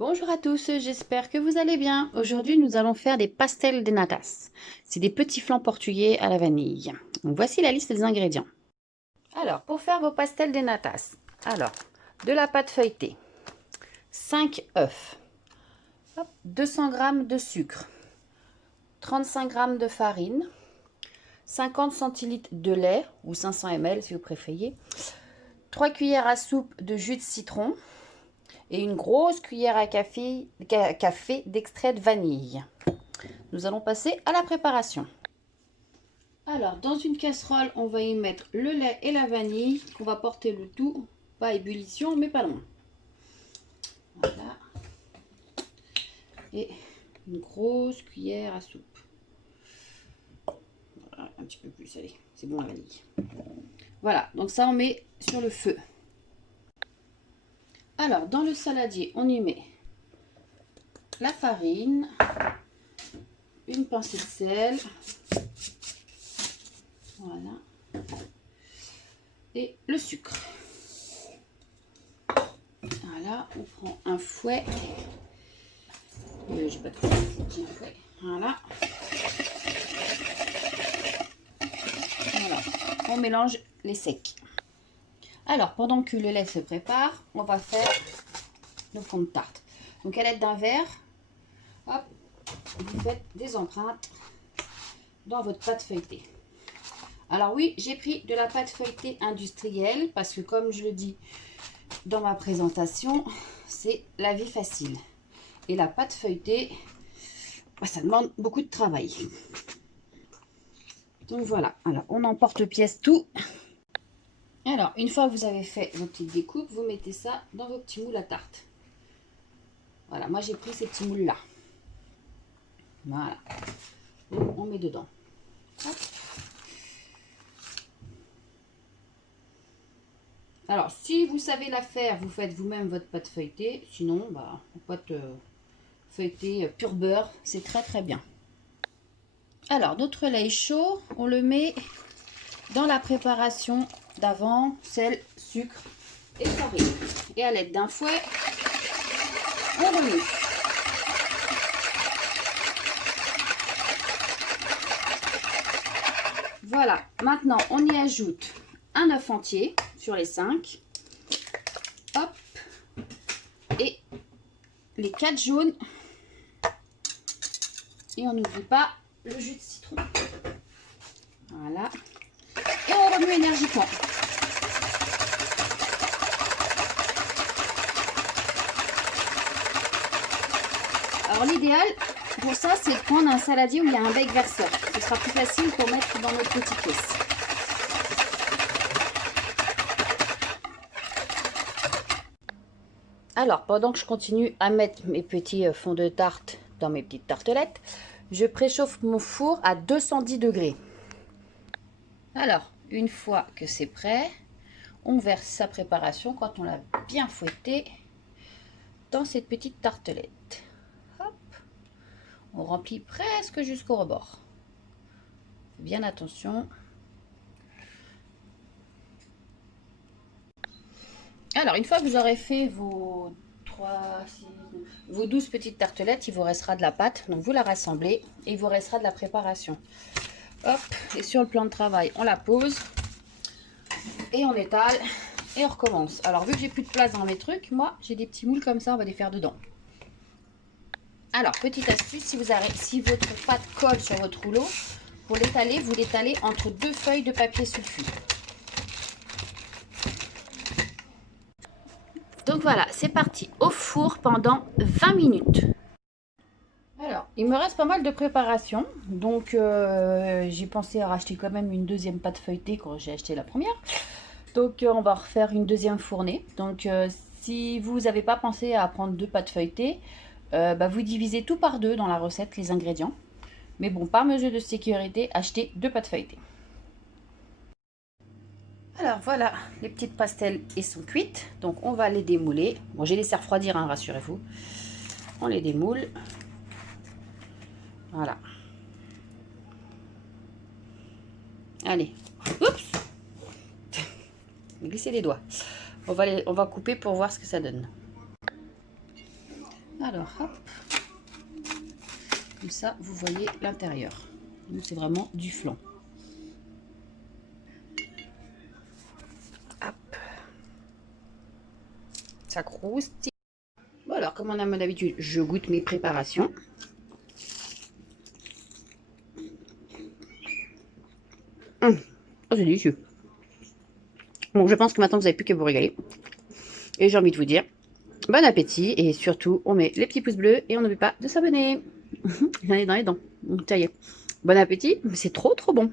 Bonjour à tous, j'espère que vous allez bien. Aujourd'hui, nous allons faire des pastel de natas. C'est des petits flancs portugais à la vanille. Donc, voici la liste des ingrédients. Alors, pour faire vos pastels de natas, de la pâte feuilletée, 5 œufs, 200 g de sucre, 35 g de farine, 50 centilitres de lait ou 500 ml si vous préférez, 3 cuillères à soupe de jus de citron, et une grosse cuillère à café d'extrait de vanille. Nous allons passer à la préparation. Alors, dans une casserole, on va y mettre le lait et la vanille. On va porter le tout, pas à ébullition, mais pas loin. Voilà. Et une grosse cuillère à soupe. Voilà, un petit peu plus, allez, c'est bon la vanille. Voilà, donc ça on met sur le feu. Alors, dans le saladier, on y met la farine, une pincée de sel, voilà, et le sucre. Voilà, on prend un fouet. J'ai pas de fouet, j'ai un fouet. Voilà. Voilà, on mélange les secs. Alors, pendant que le lait se prépare, on va faire le fond de tarte. Donc, à l'aide d'un verre, hop, vous faites des empreintes dans votre pâte feuilletée. Alors oui, j'ai pris de la pâte feuilletée industrielle parce que comme je le dis dans ma présentation, c'est la vie facile. Et la pâte feuilletée, ça demande beaucoup de travail. Donc voilà, alors on emporte pièce tout. Alors, une fois que vous avez fait vos petites découpes, vous mettez ça dans vos petits moules à tarte. Voilà, moi j'ai pris ces petits moules là. Voilà. Et on met dedans. Hop. Alors, si vous savez la faire, vous faites vous-même votre pâte feuilletée. Sinon, pâte feuilletée pur beurre, c'est très très bien. Alors, notre lait est chaud. On le met dans la préparation d'avant, sel, sucre et farine. Et à l'aide d'un fouet, on remue. Voilà, maintenant on y ajoute un œuf entier sur les 5. Hop. Et les 4 jaunes. Et on n'oublie pas le jus de citron. Voilà. Et on remue énergiquement. Alors l'idéal pour ça, c'est de prendre un saladier où il y a un bec verseur. Ce sera plus facile pour mettre dans notre petite pièce. Alors, pendant que je continue à mettre mes petits fonds de tarte dans mes petites tartelettes, je préchauffe mon four à 210 degrés. Alors, une fois que c'est prêt, on verse sa préparation quand on l'a bien fouetté dans cette petite tartelette. Hop, on remplit presque jusqu'au rebord. Faites bien attention. Alors, une fois que vous aurez fait vos 12 petites tartelettes, il vous restera de la pâte. Donc, vous la rassemblez et il vous restera de la préparation. Hop, et sur le plan de travail, on la pose et on étale et on recommence. Alors, vu que j'ai plus de place dans mes trucs, moi, j'ai des petits moules comme ça, on va les faire dedans. Alors, petite astuce, si votre pâte colle sur votre rouleau, pour l'étaler, vous l'étalez entre 2 feuilles de papier sulfite. Donc voilà, c'est parti au four pendant 20 minutes. Alors, il me reste pas mal de préparation. Donc, j'ai pensé à racheter quand même une deuxième pâte feuilletée quand j'ai acheté la première. Donc, on va refaire une deuxième fournée. Donc, si vous n'avez pas pensé à prendre 2 pâtes feuilletées, vous divisez tout par 2 dans la recette, les ingrédients. Mais bon, par mesure de sécurité, achetez 2 pâtes feuilletées. Alors voilà, les petites pastels sont cuites, donc on va les démouler. Bon, j'ai laissé refroidir, hein, rassurez-vous. On les démoule. Voilà. Allez, oups, glisser les doigts. On va couper pour voir ce que ça donne. Alors, hop. Comme ça, vous voyez l'intérieur. Donc, c'est vraiment du flan. Hop. Ça croustille. Bon, alors, comme on a mon habitude, je goûte mes préparations. Oh, c'est délicieux. Bon, je pense que maintenant, vous n'avez plus qu'à vous régaler. Et j'ai envie de vous dire, bon appétit. Et surtout, on met les petits pouces bleus et on n'oublie pas de s'abonner. J'en ai dans les dents. Ça y est. Bon appétit. C'est trop, trop bon.